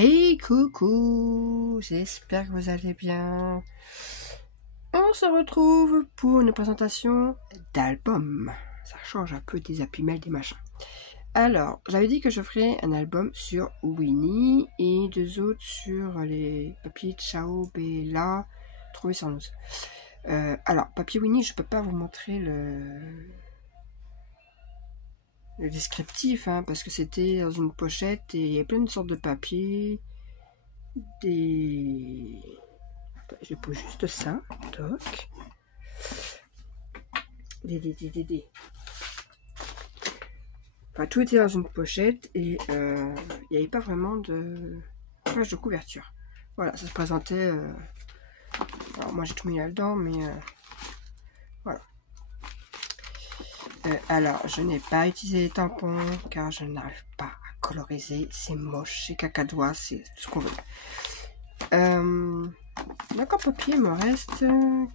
Hey coucou, j'espère que vous allez bien. On se retrouve pour une présentation d'album. Ça change un peu des Happy Mail, des machins. Alors, j'avais dit que je ferais un album sur Winnie et deux autres sur les papiers Ciao Bella trouvés sans nous. Alors, papier Winnie, je peux pas vous montrer le descriptif, hein, parce que c'était dans une pochette et il y a plein de sortes de papiers. Je pose juste ça. Toc. Enfin, tout était dans une pochette et il n'y avait pas vraiment de page de couverture. Voilà, ça se présentait. Alors, moi j'ai tout mis là-dedans, mais voilà. Alors, je n'ai pas utilisé les tampons car je n'arrive pas à coloriser. C'est moche, c'est cacadois, c'est tout ce qu'on veut. Donc en papier, il me reste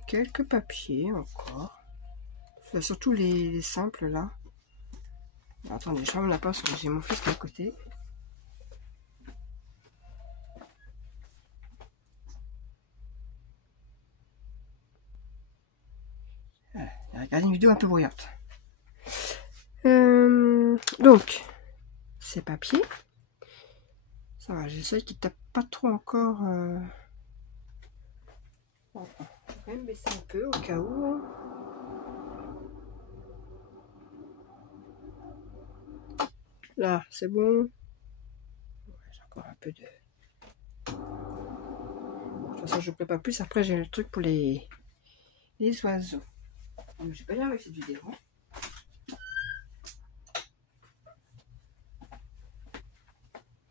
quelques papiers encore. Enfin, surtout les simples là. Alors, attendez, je ferme la porte parce que j'ai mon fils à côté. Voilà, regardez une vidéo un peu bruyante. Donc, ces papiers. Ça va, j'essaie qu'ils tapent pas trop encore. Bon, je vais quand même baisser un peu au cas où. Là, c'est bon. Ouais, j'ai encore un peu de... De toute façon, je ne peux pas plus. Après, j'ai le truc pour les oiseaux. Je vais pas y arriver avec cette vidéo.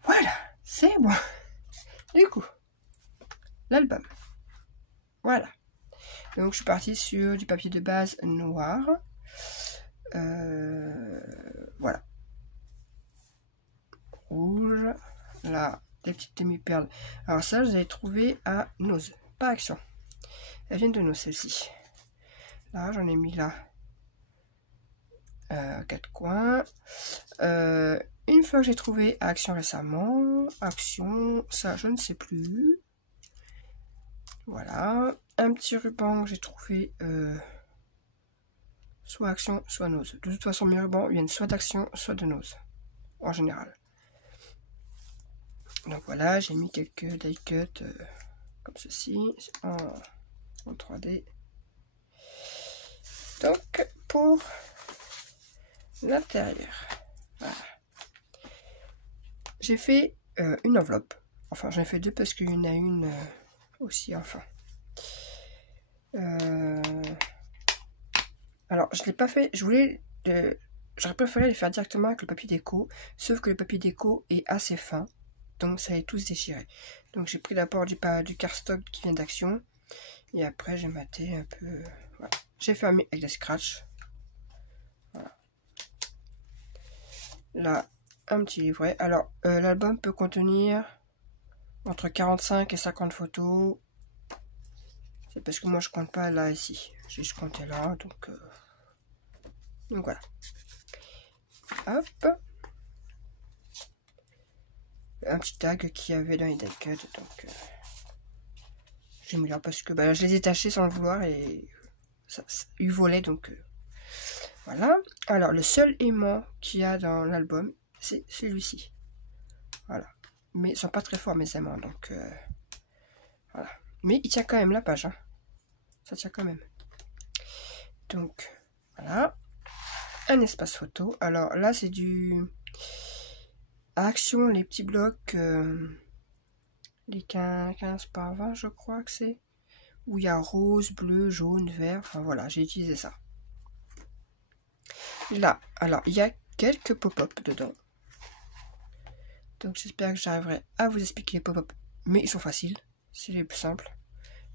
Voilà, c'est bon. Du coup, l'album. Voilà. Donc, je suis partie sur du papier de base noir. Voilà. Rouge. Là, des petites demi-perles. Alors ça, je les ai trouvées à Nose, pas Action. Elles viennent de Nose, celle-ci. Là, j'en ai mis là 4 coins. Une fois que j'ai trouvé à Action récemment, Action, ça, je ne sais plus. Voilà. Un petit ruban que j'ai trouvé soit Action, soit Nose. De toute façon, mes rubans viennent soit d'Action, soit de Nose, en général. Donc voilà, j'ai mis quelques die cuts comme ceci, en 3D. Donc, pour l'intérieur, voilà. J'ai fait une enveloppe. Enfin, j'en ai fait deux parce qu'il y en a une aussi, enfin. Alors, je ne l'ai pas fait, j'aurais préféré les faire directement avec le papier déco, sauf que le papier déco est assez fin, donc ça allait tous déchirer. Donc, j'ai pris d'abord du cardstock qui vient d'Action, et après, j'ai maté un peu. Voilà. J'ai fermé avec des scratchs. Voilà. Là, un petit livret. Alors, l'album peut contenir entre 45 et 50 photos. C'est parce que moi, je compte pas là, ici. J'ai juste compté là, donc voilà. Hop. Un petit tag qu'il y avait dans les die cuts, donc j'ai mis là parce que je les ai tachés sans le vouloir et ça il volait, donc voilà. Alors, le seul aimant qu'il y a dans l'album, c'est celui-ci. Voilà. Mais ils sont pas très forts, mes aimants, donc voilà. Mais il tient quand même la page, hein. Ça tient quand même. Donc, voilà. Un espace photo. Alors là, c'est du Action, les petits blocs, les 15 par 20, je crois que c'est. Où il y a rose, bleu, jaune, vert. Enfin voilà, j'ai utilisé ça. Là, alors, il y a quelques pop-up dedans. Donc j'espère que j'arriverai à vous expliquer les pop-up. Mais ils sont faciles. C'est les plus simples.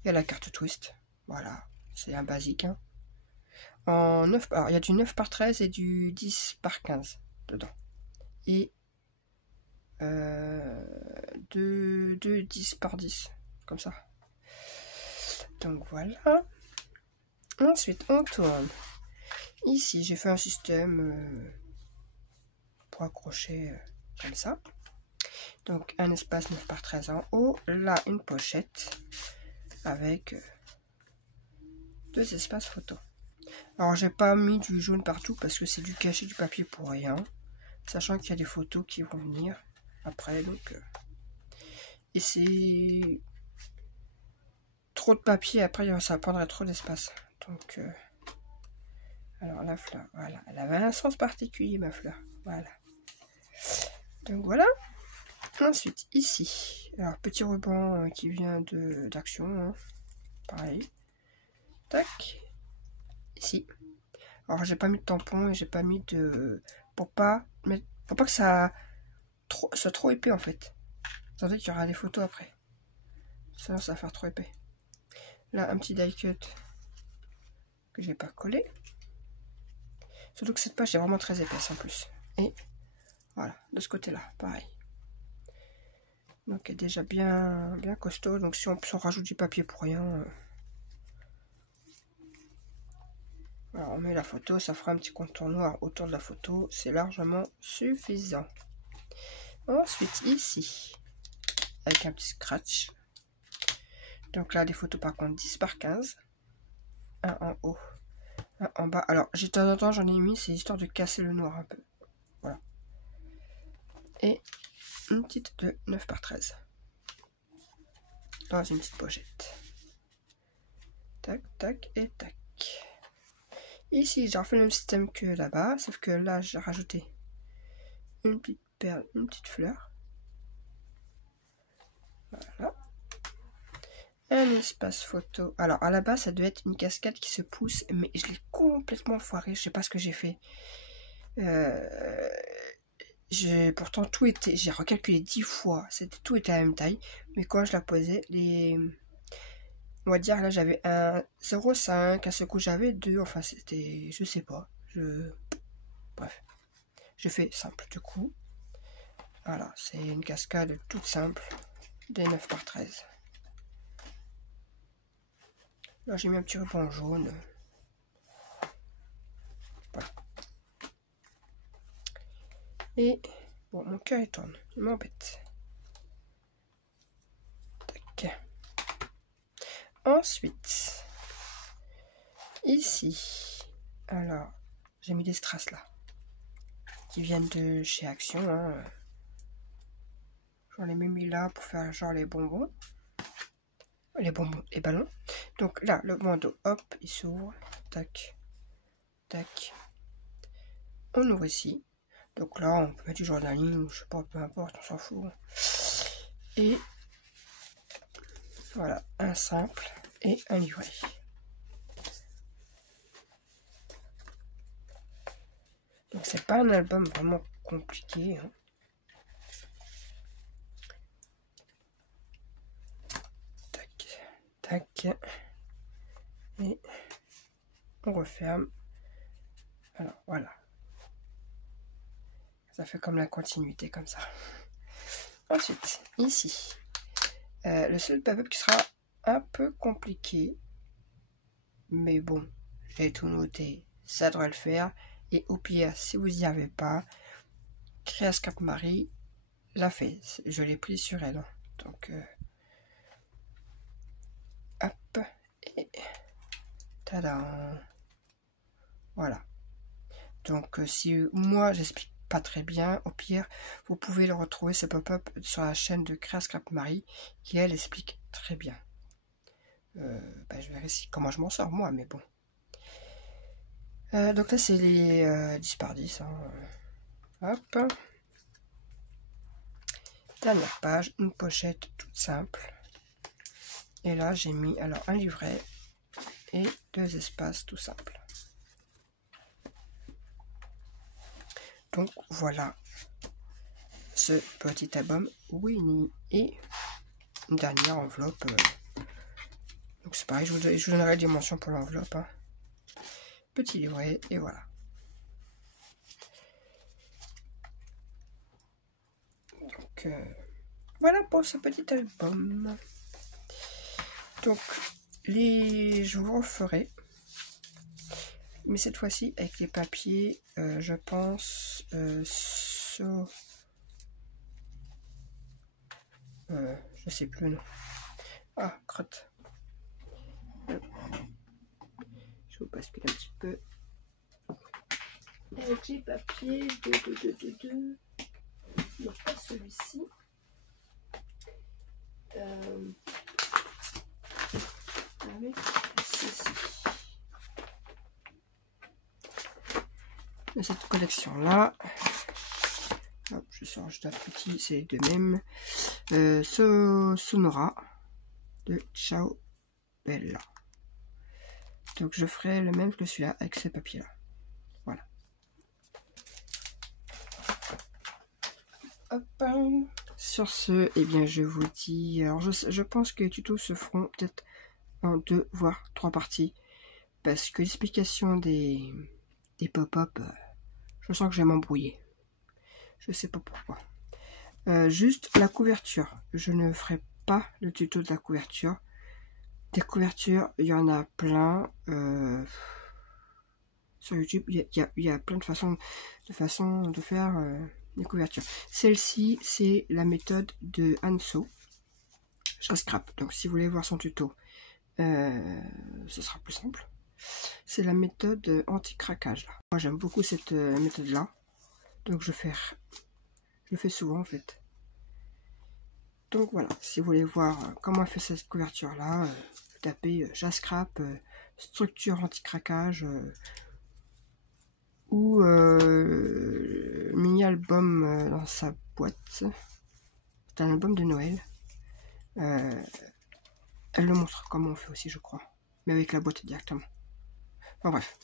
Il y a la carte twist. Voilà, c'est un basique, hein. En 9, alors il y a du 9 par 13 et du 10 par 15 dedans. Et 2 10 par 10, comme ça. Donc voilà. Ensuite, on tourne. Ici, j'ai fait un système pour accrocher comme ça. Donc un espace 9 par 13 en haut. Là une pochette avec 2 espaces photos. Alors j'ai pas mis du jaune partout parce que c'est du cachet du papier pour rien. Sachant qu'il y a des photos qui vont venir après. Donc et c'est trop de papier, après ça prendrait trop d'espace. Donc alors la fleur, voilà, elle avait un sens particulier ma fleur, voilà. Donc voilà. Ensuite ici, alors petit ruban qui vient d'Action, hein. Pareil. Tac. Ici. Alors j'ai pas mis de tampon et j'ai pas mis de, pour pas que ça soit trop épais en fait. Attendez qu'il y aura des photos après. Sinon ça va faire trop épais. Là un petit die cut que j'ai pas collé. Surtout que cette page est vraiment très épaisse en plus. Et voilà, de ce côté-là, pareil. Donc elle est déjà bien costaud. Donc si on rajoute du papier pour rien, alors on met la photo, ça fera un petit contour noir autour de la photo. C'est largement suffisant. Ensuite ici, avec un petit scratch. Donc là, des photos par contre 10 par 15. Un en haut, un en bas. Alors, de temps en temps, j'en ai mis, c'est histoire de casser le noir un peu. Voilà. Et une petite de 9 par 13. Dans une petite pochette. Tac, tac et tac. Ici, j'ai refait le même système que là-bas, sauf que là, j'ai rajouté une petite perle, une petite fleur. Voilà. Un espace photo. Alors, à la base, ça devait être une cascade qui se pousse, mais je l'ai complètement foiré. Je sais pas ce que j'ai fait. Pourtant, tout était... J'ai recalculé 10 fois. Tout était à la même taille. Mais quand je la posais, on va dire, là, j'avais un 0,5. À ce coup, j'avais 2. Enfin, c'était... Je sais pas. Bref. Je fais simple, du coup. Voilà, c'est une cascade toute simple. Des 9 par 13. Là, j'ai mis un petit ruban jaune. Voilà. Et, bon, mon cœur il tourne. Il m'embête. Tac. Ensuite, ici, alors, j'ai mis des strass là. Qui viennent de chez Action. Hein. J'en ai même mis là pour faire genre les bonbons. Les ballons. Donc là, le bandeau, hop, il s'ouvre. Tac. Tac. On ouvre ici. Donc là, on peut mettre du journaling, ou je sais pas, peu importe, on s'en fout. Et voilà, un simple et un livret. Donc c'est pas un album vraiment compliqué. Hein. Tac, tac. Et on referme. Alors voilà. Ça fait comme la continuité comme ça. Ensuite, ici, le seul pop-up qui sera un peu compliqué. Mais bon, j'ai tout noté. Ça devrait le faire. Et au pire, si vous n'y avez pas, Créascrap Marie l'a fait. Je l'ai pris sur elle. Donc, hop. Et tada. Voilà. Donc, si moi, j'explique pas très bien, au pire, vous pouvez le retrouver, ce pop-up, sur la chaîne de Créascrap Marie, qui, elle, explique très bien. Je verrai comment je m'en sors, moi, mais bon. Donc là, c'est les 10 par 10. Hein. Hop. Dernière page, une pochette toute simple. Et là, j'ai mis alors un livret et 2 espaces tout simples. Donc voilà ce petit album Winnie et une dernière enveloppe. Donc c'est pareil, je vous donnerai les dimensions pour l'enveloppe. Hein. Petit livret et voilà. Donc voilà pour ce petit album. Donc je vous referai. Mais cette fois-ci avec les papiers, je pense, Je sais plus, non. Ah, crotte. Je vous bascule un petit peu. Avec les papiers, non pas celui-ci. Avec ceci. De cette collection-là. Hop, je sors juste un petit, c'est de même. Sonora de Ciao Bella. Donc je ferai le même que celui-là avec ces papiers-là. Voilà. Hop. Sur ce, eh bien je vous dis, alors je pense que les tutos se feront peut-être en 2 voire 3 parties. Parce que l'explication des pop-up, je sens que je vais m'embrouiller. Je sais pas pourquoi. Juste la couverture. Je ne ferai pas le tuto de la couverture. Des couvertures, il y en a plein. Sur YouTube, il y a plein de façons de faire des couvertures. Celle-ci, c'est la méthode de Anso. Scrap. Donc si vous voulez voir son tuto, ce sera plus simple. C'est la méthode anti-craquage. Moi j'aime beaucoup cette méthode là. Donc je le fais souvent en fait. Donc voilà, si vous voulez voir comment elle fait cette couverture là, vous tapez Scrap, structure anti-craquage ou mini album dans sa boîte. C'est un album de Noël. Elle le montre comment on fait aussi, je crois, mais avec la boîte directement. Enfin bref,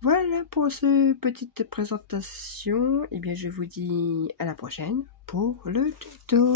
voilà pour cette petite présentation. Et bien je vous dis à la prochaine pour le tuto.